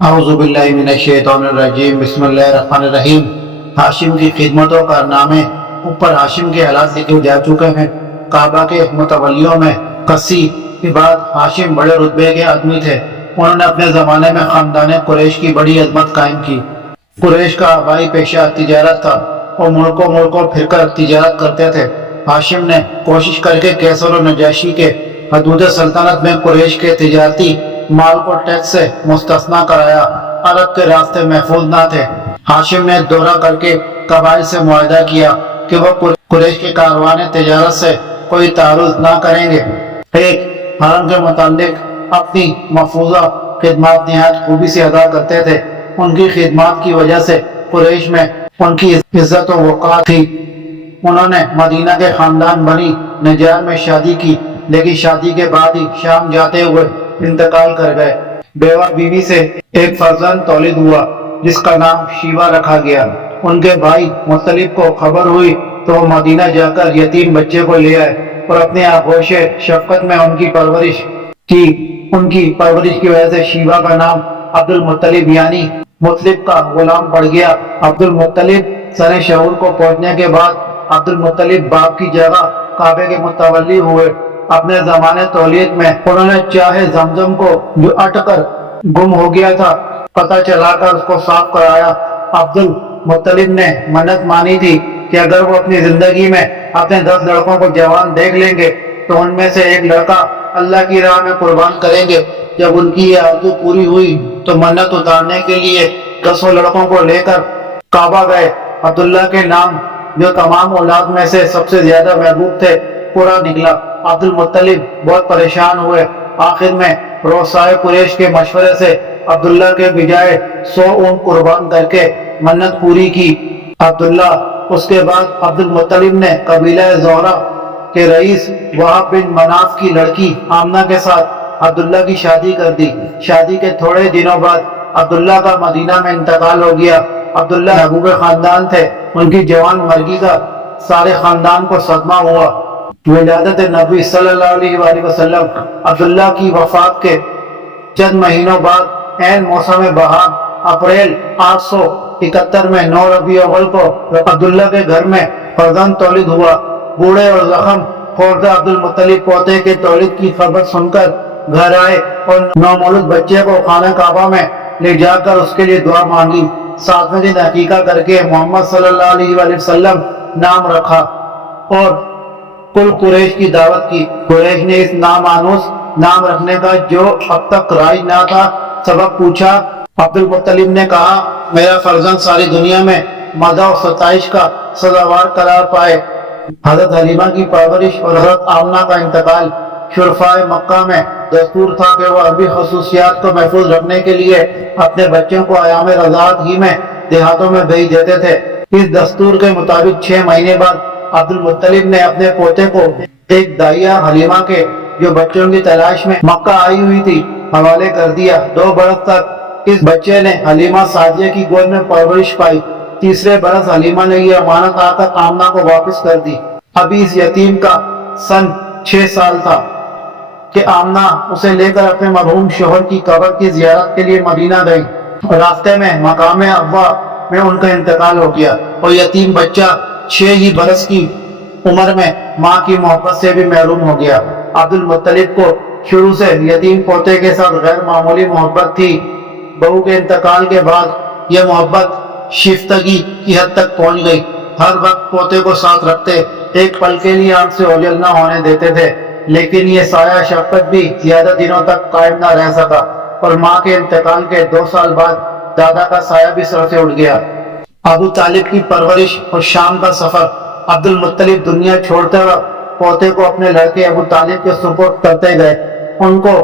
اعوذ باللہ من الشیطان الرجیم بسم اللہ الرحمن الرحیم۔ ہاشم کی خدمت و کارنامے۔ اوپر ہاشم کے حالات لکھے جا چکے ہیں۔ کعبہ کے متولیوں میں قسی کے بعد ہاشم بڑے رتبے کے آدمی تھے۔ انہوں نے اپنے زمانے میں خاندان قریش کی بڑی عظمت قائم کی۔ قریش کا آبائی پیشہ تجارت تھا اور ملکوں پھر کر تجارت کرتے تھے۔ ہاشم نے کوشش کر کے کیسر و نجاشی کے حدود سلطنت میں قریش کے تجارتی مال کو ٹیکس سے مستثنیٰ کرایا۔ عرب کے راستے محفوظ نہ تھے۔ ہاشم نے دورہ کر کے قبائل سے معاہدہ کیا کہ وہ قریش کے کاروان تجارت سے کوئی تعرض نہ کریں گے۔ ایک حرم کے متعلق اپنی مفروضہ خدمات نہایت خوبی سے ادا کرتے تھے۔ ان کی خدمات کی وجہ سے قریش میں ان کی عزت و وقار تھی۔ انہوں نے مدینہ کے خاندان بنی نجار میں شادی کی، لیکن شادی کے بعد ہی شام جاتے ہوئے انتقال کر گئے۔ بیوہ بیوی سے ایک فرزند تولد ہوا جس کا نام شیبہ رکھا گیا۔ ان کے بھائی مطلب کو خبر ہوئی تو وہ مدینہ جا کر یتیم بچے کو لے آئے اور اپنے آغوش شفقت میں ان کی پرورش کی۔ ان کی پرورش کی وجہ سے شیبہ کا نام عبد المطلب یعنی مطلب کا غلام پڑ گیا۔ عبد المطلب سن شعور کو پہنچنے کے بعد عبد المطلب باپ کی جگہ کعبے کے متولی ہوئے۔ اپنے زمانے تولیت میں انہوں نے چاہے زمزم کو جو اٹ کر گم ہو گیا تھا پتہ چلا کر اس کو صاف کرایا۔ عبد المطلب نے منت مانی تھی کہ اگر وہ اپنی زندگی میں اپنے 10 لڑکوں کو جوان دیکھ لیں گے تو ان میں سے ایک لڑکا اللہ کی راہ میں قربان کریں گے۔ جب ان کی یہ آرزو پوری ہوئی تو منت اتارنے کے لیے 10 لڑکوں کو لے کر کعبہ گئے۔ عبداللہ کے نام جو تمام اولاد میں سے سب سے زیادہ محبوب تھے پورا نکلا۔ عبد المطلب بہت پریشان ہوئے۔ آخر میں روسائے قریش کے مشورے سے عبداللہ کے بجائے 100 اونٹ قربان کر کے منت پوری کی۔ عبداللہ اس کے بعد عبد المطلب نے قبیلہ زہرہ کے رئیس وہب بن مناف کی لڑکی آمنہ کے ساتھ عبداللہ کی شادی کر دی۔ شادی کے تھوڑے دنوں بعد عبداللہ کا مدینہ میں انتقال ہو گیا۔ عبداللہ محبوب خاندان تھے۔ ان کی جوان مرگی کا سارے خاندان کو صدمہ ہوا۔ ولادت نبی صلی اللہ علیہ وآلہ وسلم عبداللہ کی وفات کے چند مہینوں بعد عین موسم بہار اپریل 871 میں 9 ربیع الاول کو عبداللہ کے گھر میں فرزند تولد ہوا۔ بوڑھے اور زخم خوردہ عبد المطلب پوتے کے تولد کی خبر سن کر گھر آئے اور نومولود بچے کو خانہ کعبہ میں لے جا کر اس کے لیے دعا مانگی۔ 7ویں دن عقیقہ کر کے محمد صلی اللہ علیہ وآلہ وسلم نام رکھا اور کل قریش کی دعوت کی۔ قریش نے اس نامانوس نام رکھنے کا جو اب تک رائج نہ تھا سبب پوچھا۔ عبد المطلب نے کہا میرا فرزند ساری دنیا میں مدح و ستائش کا سزاوار قرار پائے۔ حضرت حلیمہ کی پرورش اور حضرت آمنہ کا انتقال۔ شرفائے مکہ میں دستور تھا کہ وہ عربی خصوصیات کو محفوظ رکھنے کے لیے اپنے بچوں کو ایام رضاعت ہی میں دیہاتوں میں بھیج دیتے تھے۔ اس دستور کے مطابق 6 مہینے بعد عبد المطلب نے اپنے پوتے کو ایک دائیہ حلیمہ کے جو بچوں کی تلاش میں مکہ آئی ہوئی تھی حوالے کر دیا۔ 2 برس تک اس بچے نے حلیمہ سعدیہ کی گود میں پرورش پائی۔ تیسرے برس حلیمہ نے یہ امانت آ کر آمنہ کو واپس کر دی۔ ابھی اس یتیم کا سن 6 سال تھا کہ آمنہ اسے لے کر اپنے مرحوم شوہر کی قبر کی زیارت کے لیے مدینہ گئی۔ راستے میں مقام ابوا میں ان کا انتقال ہو گیا اور یتیم بچہ 6 ہی برس کی عمر میں ماں کی محبت سے بھی محروم ہو گیا۔ عبد المطلب کو شروع سے یتیم پوتے کے ساتھ غیر معمولی محبت تھی۔ بہو کے انتقال کے بعد یہ محبت شیفتگی کی حد تک پہنچ گئی۔ ہر وقت پوتے کو ساتھ رکھتے، ایک پل کے لیے آنکھ سے اوجھل نہ ہونے دیتے تھے، لیکن یہ سایہ شفقت بھی زیادہ دنوں تک قائم نہ رہ سکا اور ماں کے انتقال کے 2 سال بعد دادا کا سایہ بھی سر سے اٹھ گیا۔ ابو طالب کی پرورش اور شام کا سفر۔ عبد المطلب دنیا چھوڑتے وقت پوتے کو اپنے لڑکے ابو طالب کے سپرد کرتے گئے۔ ان کو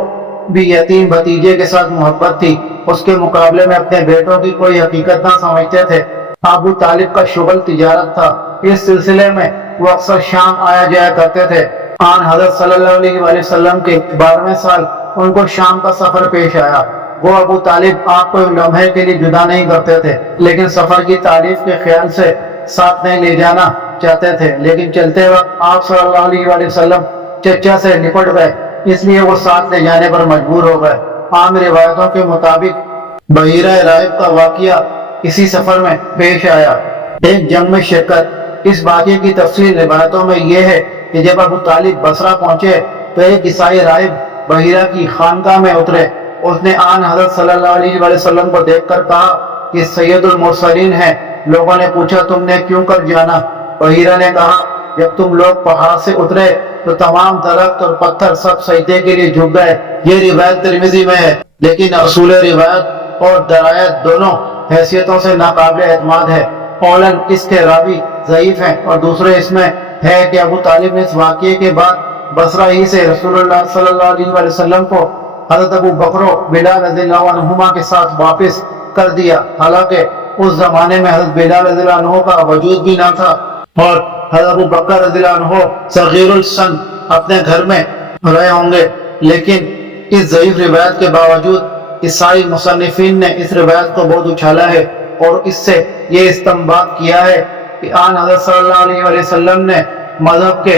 بھی یتیم بھتیجے کے ساتھ محبت تھی، اس کے مقابلے میں اپنے بیٹوں کی کوئی حقیقت نہ سمجھتے تھے۔ ابو طالب کا شغل تجارت تھا، اس سلسلے میں وہ اکثر شام آیا جایا کرتے تھے۔ آن حضرت صلی اللہ علیہ وآلہ وسلم کے 12ویں سال ان کو شام کا سفر پیش آیا۔ وہ ابو طالب آپ کو لمحے کے لیے جدا نہیں کرتے تھے، لیکن سفر کی تعریف کے خیال سے ساتھ نہیں لے جانا چاہتے تھے، لیکن چلتے وقت آپ صلی اللہ علیہ وآلہ وسلم چچا سے نپٹ گئے، اس لیے وہ ساتھ لے جانے پر مجبور ہو گئے۔ عام روایتوں کے مطابق بحیرہ راہب کا واقعہ اسی سفر میں پیش آیا۔ ایک جنگ میں شرکت۔ اس واقعے کی تفصیل روایتوں میں یہ ہے کہ جب ابو طالب بصرہ پہنچے تو ایک عیسائی راہب بحیرہ کی خانقاہ میں اترے۔ اس نے آن حضرت صلی اللہ علیہ وآلہ وسلم کو دیکھ کر کہا کہ سید المرسلین ہیں۔ لوگوں نے پوچھا تم نے کیوں کر جانا؟ بحیرہ نے کہا جب تم لوگ پہاڑ سے اترے تو تمام درخت اور پتھر سب سجدے کے لیے جھک گئے۔ یہ روایت ترمذی میں ہے، لیکن اصول روایت اور درایت دونوں حیثیتوں سے ناقابل اعتماد ہے۔ اولاً اس کے راوی ضعیف ہیں، اور دوسرے اس میں ہے کہ ابو طالب نے اس واقعے کے بعد بصرہ ہی سے رسول اللہ صلی اللہ علیہ وآلہ وسلم کو حضرت ابو بکر و بلال رضی اللہ عنہما کے ساتھ واپس کر دیا، حالانکہ اس زمانے میں حضرت بلال رضی اللہ عنہ کا وجود بھی نہ تھا اور حضرت ابو بکر رضی اللہ عنہ صغیر السن اپنے گھر میں رہے ہوں گے۔ لیکن اس ضعیف روایت کے باوجود عیسائی مصنفین نے اس روایت کو بہت اچھالا ہے اور اس سے یہ استنباط کیا ہے کہ آن حضرت صلی اللہ علیہ وآلہ وسلم نے مذہب کے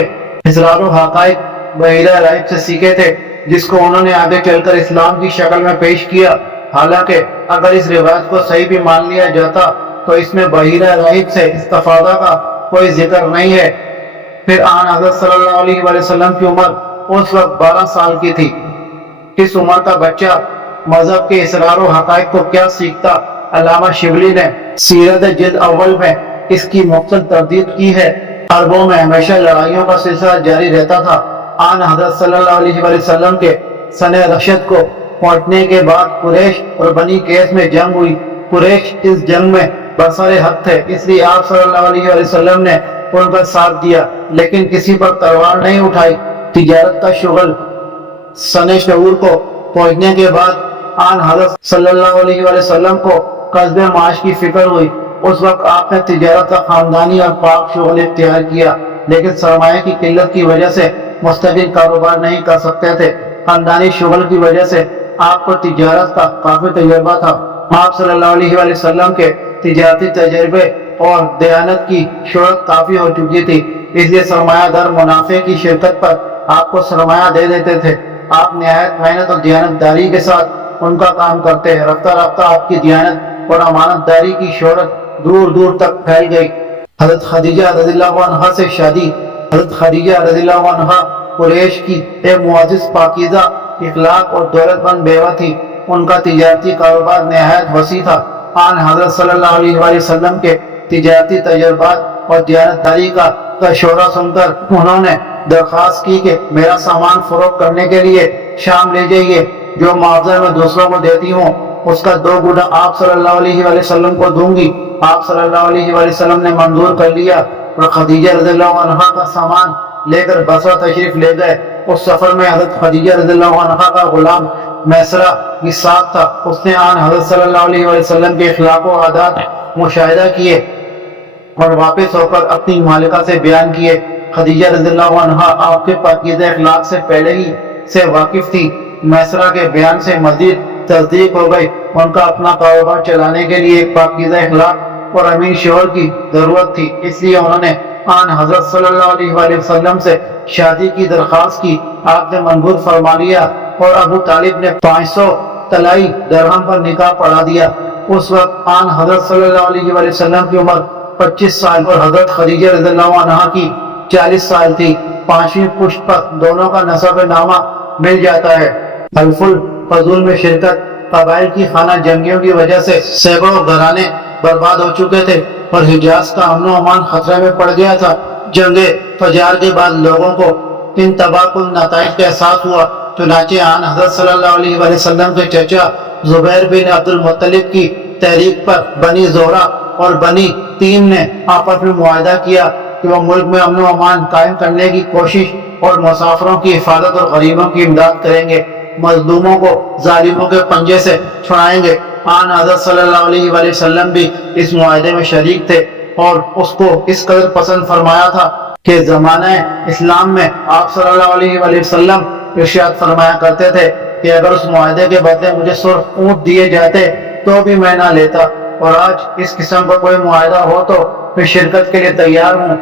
اسرار و حقائق بحیرہ راہب سے سیکھے تھے، جس کو انہوں نے آگے چل کر اسلام کی شکل میں پیش کیا۔ حالانکہ اگر اس روایت کو صحیح بھی مان لیا جاتا تو اس میں بحیرہ راہب سے استفادہ کا کوئی ذکر نہیں ہے۔ پھر آن حضرت صلی اللہ علیہ وآلہ وسلم کی عمر اس وقت 12 سال کی تھی۔ اس عمر کا بچہ مذہب کے اسرار و حقائق کو کیا سیکھتا؟ علامہ شبلی نے سیرت جلد اول میں اس کی مفصل تردید کی ہے۔ عربوں میں ہمیشہ لڑائیوں کا سلسلہ جاری رہتا تھا۔ آن حضرت صلی اللہ علیہ وآلہ وسلم کے سن رشد کو پہنچنے کے بعد قریش اور بنی قیس میں جنگ ہوئی۔ قریش اس جنگ میں برسر حق تھے، اس لیے آپ صلی اللہ علیہ وآلہ وسلم نے ان کا ساتھ دیا، لیکن کسی پر تلوار نہیں اٹھائی۔ تجارت کا شغل سن شعور کو پہنچنے کے بعد آن حضرت صلی اللہ علیہ وآلہ وسلم کو قصب معاش کی فکر ہوئی۔ اس وقت آپ نے تجارت کا خاندانی اور پاک شغل اختیار کیا، لیکن سرمایہ کی قلت کی وجہ سے مستقل کاروبار نہیں کر سکتے تھے۔ خاندانی شغل کی وجہ سے آپ کو تجارت کا کافی تجربہ تھا۔ آپ صلی اللہ علیہ وآلہ وسلم کے تجارتی تجربے اور دیانت کی شہرت کافی ہو چکی تھی، اس لیے سرمایہ دار منافع کی شرکت پر آپ کو سرمایہ دے دیتے تھے۔ آپ نہایت محنت اور دیانت داری کے ساتھ ان کا کام کرتے ہیں۔ رفتہ رفتہ آپ کی دیانت اور امانت داری کی شہرت دور دور تک پھیل گئی۔ حضرت خدیجہ رضی اللہ عنہا سے شادی۔ حضرت خدیجہ رضی اللہ عنہا قریش کی ایک معزز، پاکیزہ اخلاق اور دولت مند بیوہ تھی۔ ان کا تجارتی کاروبار نہایت وسیع تھا۔ آن حضرت صلی اللہ علیہ وآلہ وسلم کے تجارتی تجربات اور دیانت داری کا شعرہ سن کر انہوں نے درخواست کی کہ میرا سامان فروخت کرنے کے لیے شام لے جائیے، جو معاوضہ میں دوسروں کو دیتی ہوں اس کا 2 گنا آپ صلی اللہ علیہ وآلہ وسلم کو دوں گی۔ آپ صلی اللہ علیہ وآلہ وسلم نے منظور کر لیا اور خدیجہ رضی اللہ عنہا کا سامان لے کر بصرہ تشریف لے گئے۔ اس سفر میں حضرت خدیجہ رضی اللہ عنہا کا غلام میسرہ بھی ساتھ تھا۔ اس نے آن حضرت صلی اللہ علیہ وآلہ وسلم کے اخلاق و عادات مشاہدہ کیے اور واپس ہو کر اپنی مالکہ سے بیان کیے۔ خدیجہ رضی اللہ عنہا آپ کے پاکیزہ اخلاق سے پہلے ہی سے واقف تھی۔ میسرہ کے بیان سے مزید تصدیق ہو گئی۔ ان کا اپنا کاروبار چلانے کے لیے ایک پاکیزہ اخلاق اور امین شوہر کی ضرورت تھی، اس لیے انہوں نے آن حضرت صلی اللہ علیہ وآلہ وسلم سے شادی کی درخواست کی۔ آپ نے منظور فرما لیا اور ابو طالب نے 500 طلائی درہم پر نکاح پڑھا دیا۔ اس وقت آن حضرت صلی اللہ علیہ وآلہ وسلم کی عمر 25 سال اور حضرت خدیجہ رضی اللہ عنہا کی 40 سال تھی۔ 5ویں پشت پر دونوں کا نسب نامہ مل جاتا ہے۔ حلف الفضول میں شرکت۔ قبائل کی خانہ جنگیوں کی وجہ سے سینکڑوں گھرانے برباد ہو چکے تھے اور حجاز کا امن و امان خطرے میں پڑ گیا تھا۔ جنگ فجار کے بعد لوگوں کو ان تباہ کن نتائج کا احساس ہوا، چنانچہ آن حضرت صلی اللہ علیہ وآلہ وسلم کے چچا زبیر بن عبد المطلب کی تحریک پر بنی زہرہ اور بنی تیم نے آپس میں معاہدہ کیا کہ وہ ملک میں امن و امان قائم کرنے کی کوشش اور مسافروں کی حفاظت اور غریبوں کی امداد کریں گے، مظلوموں کو ظالموں کے پنجے سے چھڑائیں گے۔ آن حضرت صلی اللہ علیہ وآلہ وسلم بھی اس معاہدے میں شریک تھے اور اس کو اس قدر پسند فرمایا تھا کہ زمانہ اسلام میں آپ صلی اللہ علیہ وآلہ وسلم ارشاد فرمایا کرتے تھے کہ اگر اس معاہدے کے بدلے مجھے سرخ اونٹ دیے جاتے تو بھی میں نہ لیتا، اور آج اس قسم کا کوئی معاہدہ ہو تو میں شرکت کے لیے تیار ہوں۔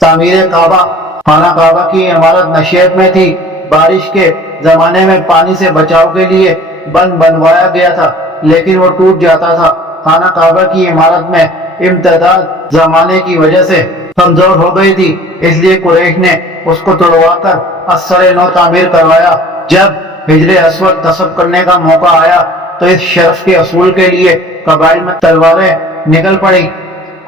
تعمیر کعبہ۔ خانہ کعبہ کی عمارت نشیب میں تھی۔ بارش کے زمانے میں پانی سے بچاؤ کے لیے بند بنوایا گیا تھا۔ لیکن وہ ٹوٹ جاتا تھا۔ خانہ کعبہ کی عمارت میں امتداد زمانے کی وجہ سے کمزور ہو گئی تھی، اس لیے قریش نے اس کو توڑوا کر اثر نو تعمیر کروایا۔ جب حجر اسود نصب کرنے کا موقع آیا تو اس شرف کے اصول کے لیے قبائل میں تلواریں نکل پڑی۔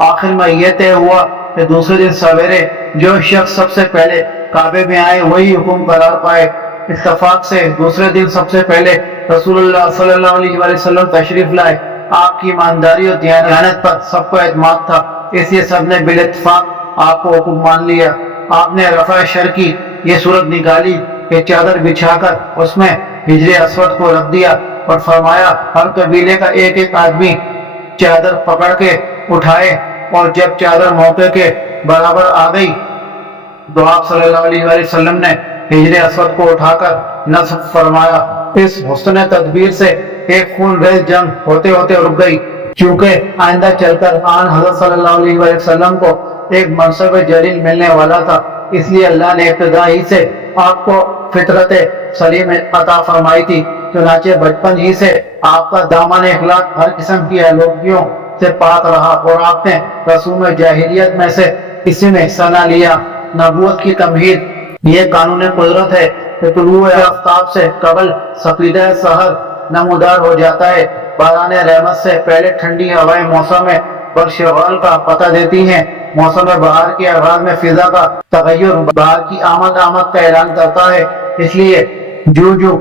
آخر میں یہ طے ہوا کہ دوسرے دن سویرے جو شخص سب سے پہلے کعبے میں آئے وہی حکم قرار پائے۔ اتفاق سے دوسرے دن سب سے پہلے رسول اللہ صلی اللہ علیہ وسلم تشریف لائے۔ آپ کی ایمانداری اور دیانت پر سب کو اعتماد تھا، اس لیے سب نے بالاتفاق آپ کو حکم مان لیا۔ آپ نے رفع شر کی یہ صورت نکالی کہ چادر بچھا کر اس میں حجر اسود کو رکھ دیا اور فرمایا ہر قبیلے کا ایک ایک آدمی چادر پکڑ کے اٹھائے، اور جب چادر موقع کے برابر آ گئی تو آپ صلی اللہ علیہ وسلم نے حجر اسود کو اٹھا کر نصب فرمایا۔ اس حسن تدبیر سے ایک خون ریز جنگ ہوتے ہوتے رک گئی، چونکہ آئندہ چل کر آن حضرت صلی اللہ علیہ وسلم کو ایک منصب جلیل ملنے والا تھا، اس لیے اللہ نے ابتدا ہی سے آپ کو فطرت سلیم عطا فرمائی تھی۔ چنانچہ بچپن ہی سے آپ کا دامن اخلاق ہر قسم کی آلودگیوں سے پاک رہا، اور آپ نے رسوم جاہلیت میں سے کسی میں حصہ نہ لیا۔ نبوت کی تمہید یہ قانون قدرت ہے کہ طلوع آفتاب سے قبل سپیدہ سحر نمودار ہو جاتا ہے۔ باران رحمت سے پہلے ٹھنڈی ہوائیں موسم برشغال کا پتہ دیتی ہیں۔ موسم بہار کے آغاز میں فضا کا تغیر بہار کی آمد کا اعلان کرتا ہے۔ اس لیے جو جو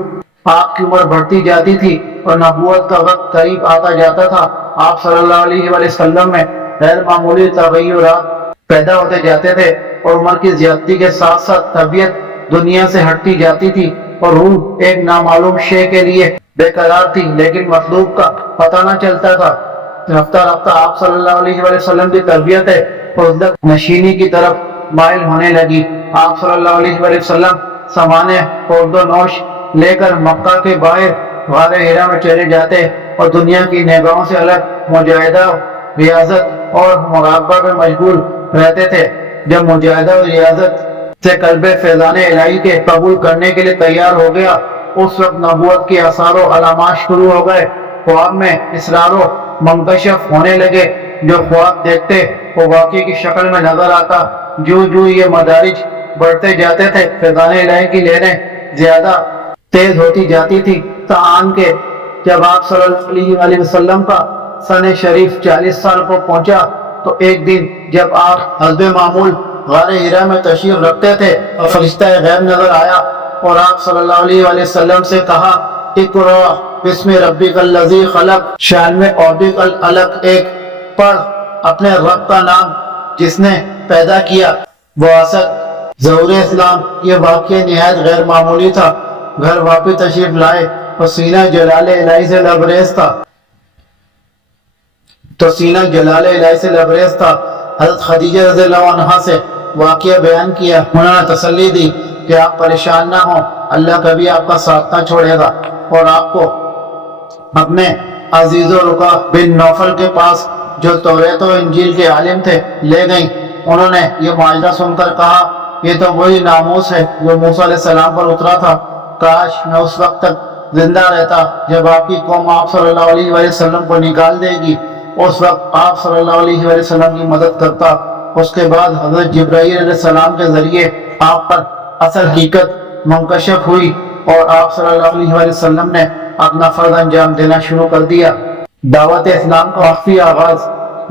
آپ کی عمر بڑھتی جاتی تھی اور نبوت کا وقت قریب آتا جاتا تھا، آپ صلی اللہ علیہ وسلم میں غیر معمولی تغیرات پیدا ہوتے جاتے تھے، اور عمر کی زیادتی کے ساتھ ساتھ طبیعت دنیا سے ہٹتی جاتی تھی اور روح ایک نامعلوم شے کے لیے بے قرار تھی، لیکن مطلوب کا پتہ نہ چلتا تھا۔ رفتہ رفتہ آپ صلی اللہ علیہ وسلم کی تربیت عزلت نشینی کی طرف مائل ہونے لگی۔ آپ صلی اللہ علیہ وسلم سامان خورد و نوش لے کر مکہ کے باہر غار حرا میں چلے جاتے اور دنیا کی نگاہوں سے الگ مجاہدہ، ریاضت اور مراقبہ میں مشغول رہتے تھے۔ جب مجاہدہ اور ریاضت سے قلب فیضان الہی کے قبول کرنے کے لیے تیار ہو گیا، اس وقت نبوت کے آثار و علامات شروع ہو گئے۔ خواب میں اسرار و منکشف ہونے لگے، جو خواب دیکھتے وہ واقعی کی شکل میں نظر آتا۔ جو جو یہ مدارج بڑھتے جاتے تھے، فیضان الہی کی لہریں زیادہ تیز ہوتی جاتی تھی، تاہم کہ جب آپ صلی اللہ علیہ وسلم کا سن شریف 40 سال کو پہنچا تو ایک دن جب آپ حسب معمول غار حرا میں تشریف رکھتے تھے اور فرشتہ غیب نظر آیا اور آپ صلی اللہ علیہ وسلم سے کہا اقرأ بسم ربک الذی خلق، شان میں اور بھی الگ ایک پڑھ اپنے رب کا نام جس نے پیدا کیا۔ وراثت ظہور اسلام یہ واقعہ نہایت غیر معمولی تھا۔ گھر واپس تشریف لائے اور سینہ جلال الہی سے لبریز تھا۔ حضرت خدیجہ رضی اللہ عنہا سے واقعہ بیان کیا، انہوں نے تسلی دی کہ آپ پریشان نہ ہوں، اللہ کبھی آپ کا ساتھ نہ چھوڑے گا، اور آپ کو اپنے عزیز و رقا بن نوفل کے پاس جو توریت و انجیل کے عالم تھے لے گئیں۔ انہوں نے یہ معاہدہ سن کر کہا یہ تو وہی ناموس ہے جو موسیٰ علیہ السلام پر اترا تھا، کاش میں اس وقت تک زندہ رہتا جب آپ کی قوم آپ صلی اللہ علیہ وسلم کو نکال دے گی، اس وقت آپ صلی اللہ علیہ وسلم کی مدد کرتا۔ اس کے بعد حضرت جبرائیل علیہ السلام کے ذریعے آپ پر اصل حقیقت منکشف ہوئی اور آپ صلی اللہ علیہ وسلم نے اپنا فرض انجام دینا شروع کر دیا۔ دعوت اسلام کا مخفی آغاز،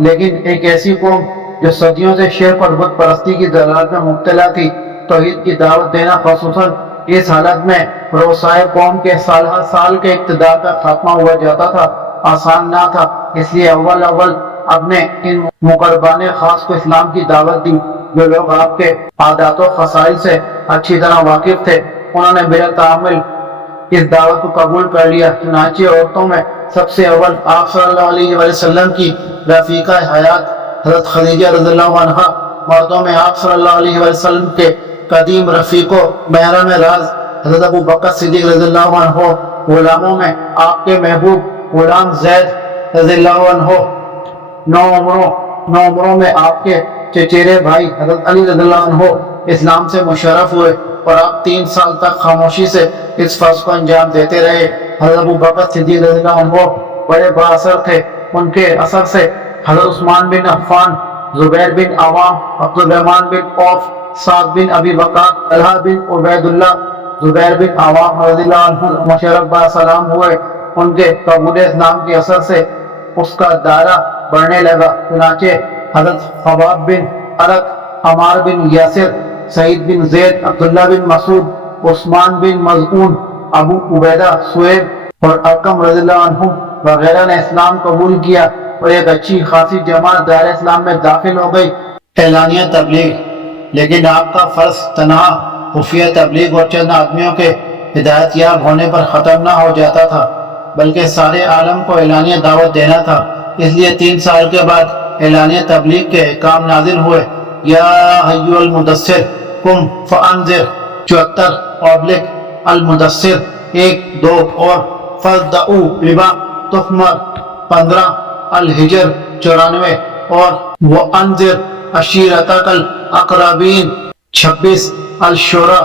لیکن ایک ایسی قوم جو صدیوں سے شرک اور بت پرستی کی ضلالت میں مبتلا تھی، توحید کی دعوت دینا خصوصاً اس حالت میں روسائے قوم کے سال ہر سال کے اقتدار کا خاتمہ ہوا جاتا تھا، آسان نہ تھا۔ اس لیے اول اپنے ان مقربان خاص کو اسلام کی دعوت دی، جو لوگ آپ کے عادات و خصائل سے اچھی طرح واقف تھے۔ انہوں نے بلا تعامل اس دعوت کو قبول کر لیا۔ چنانچہ عورتوں میں سب سے اول آپ صلی اللہ علیہ وسلم کی رفیقہ حیات حضرت خدیجہ رضی اللہ عنہا، مردوں میں آپ صلی اللہ علیہ وسلم کے قدیم رفیق و محرم راز حضرت ابو بکر صدیق رضی اللہ عنہ، غلاموں میں آپ کے محبوب غلام زید رضی اللہ عنہ، نو عمروں میں آپ کے چچیرے بھائی حضرت علی رضی اللہ عنہ اسلام سے مشرف ہوئے، اور آپ 3 سال تک خاموشی سے اس فرض کو انجام دیتے رہے۔ حضرت ابو بکر صدیق رضی اللہ عنہ بڑے بااثر تھے۔ ان کے اثر سے حضرت عثمان بن عفان، زبیر بن عوام، عبد الرحمن بن عوف، سعد بن ابی وقاص، طلحہ بن عبید اللہ، زبیر بن عوام رضی اللہ عنہ مشرف با سلام ہوئے۔ ان کے قبول اسلام کے اثر سے اس کا دائرہ بڑھنے لگا، چنانچہ حضرت خباب بن ارق، عمار بن یاسر، سعید بن زید، عبداللہ بن مسعود، عثمان بن مظعون، ابو عبیدہ، سہیب اور ارقم رضی اللہ عنہ وغیرہ نے اسلام قبول کیا اور ایک اچھی خاصی جماعت دائرہ اسلام میں داخل ہو گئی۔ اعلانیہ تبلیغ۔ لیکن آپ کا فرض تنہا خفیہ تبلیغ اور چند آدمیوں کے ہدایت یاب ہونے پر ختم نہ ہو جاتا تھا، بلکہ سارے عالم کو اعلانیہ دعوت دینا تھا۔ اس لیے 3 سال کے بعد اعلانیہ تبلیغ کے احکام نازل ہوئے۔ یا ایھا المدثر قم فانذر 74 المدثر 1، 2 اور فاصدع بما تؤمر 15، الحجر 94 اور وانذر عشیرتک الاقربین 26، الشورى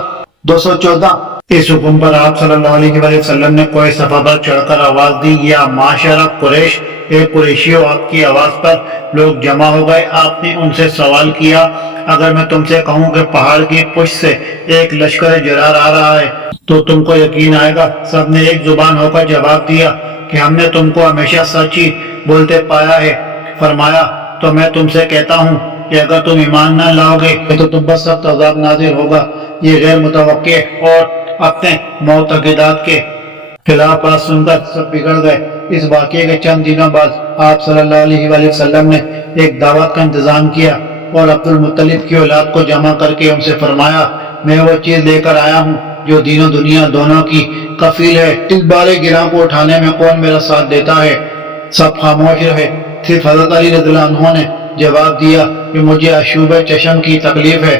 214۔ اس حکم پر آپ صلی اللہ علیہ وآلہ وسلم نے کوئی صفحہ پر چڑھ کر آواز دی، یا معاشرہ قریش، اے قریشیو، آپ کی آواز پر لوگ جمع ہو گئے۔ آپ نے ان سے سوال کیا، اگر میں تم سے کہوں کہ پہاڑ کی پشت سے ایک لشکر جرار آ رہا ہے تو تم کو یقین آئے گا؟ سب نے ایک زبان ہو کر جواب دیا کہ ہم نے تم کو ہمیشہ سچ ہی بولتے پایا ہے۔ فرمایا، تو میں تم سے کہتا ہوں کہ اگر تم ایمان نہ لاؤ گے تو تم پر سخت عذاب نازل ہوگا۔ یہ غیر متوقع اور اپنے معتقدات کے خلاف بات سن کر سب بگڑ گئے۔ اس واقعے کے چند دنوں بعد آپ صلی اللہ علیہ وآلہ وسلم نے ایک دعوت کا انتظام کیا اور عبد المطلب کی اولاد کو جمع کر کے ان سے فرمایا، میں وہ چیز لے کر آیا ہوں جو دین و دنیا دونوں کی کفیل ہے۔ اس بارے گراں کو اٹھانے میں کون میرا ساتھ دیتا ہے؟ سب خاموش رہے۔ صرف حضرت علی رضی اللہ عنہ نے جواب دیا کہ مجھے اشوب چشم کی تکلیف ہے،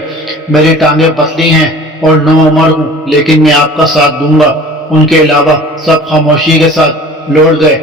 میری ٹانگیں پتلی ہیں اور نو عمر ہوں، لیکن میں آپ کا ساتھ دوں گا۔ ان کے علاوہ سب خاموشی کے ساتھ لوٹ گئے۔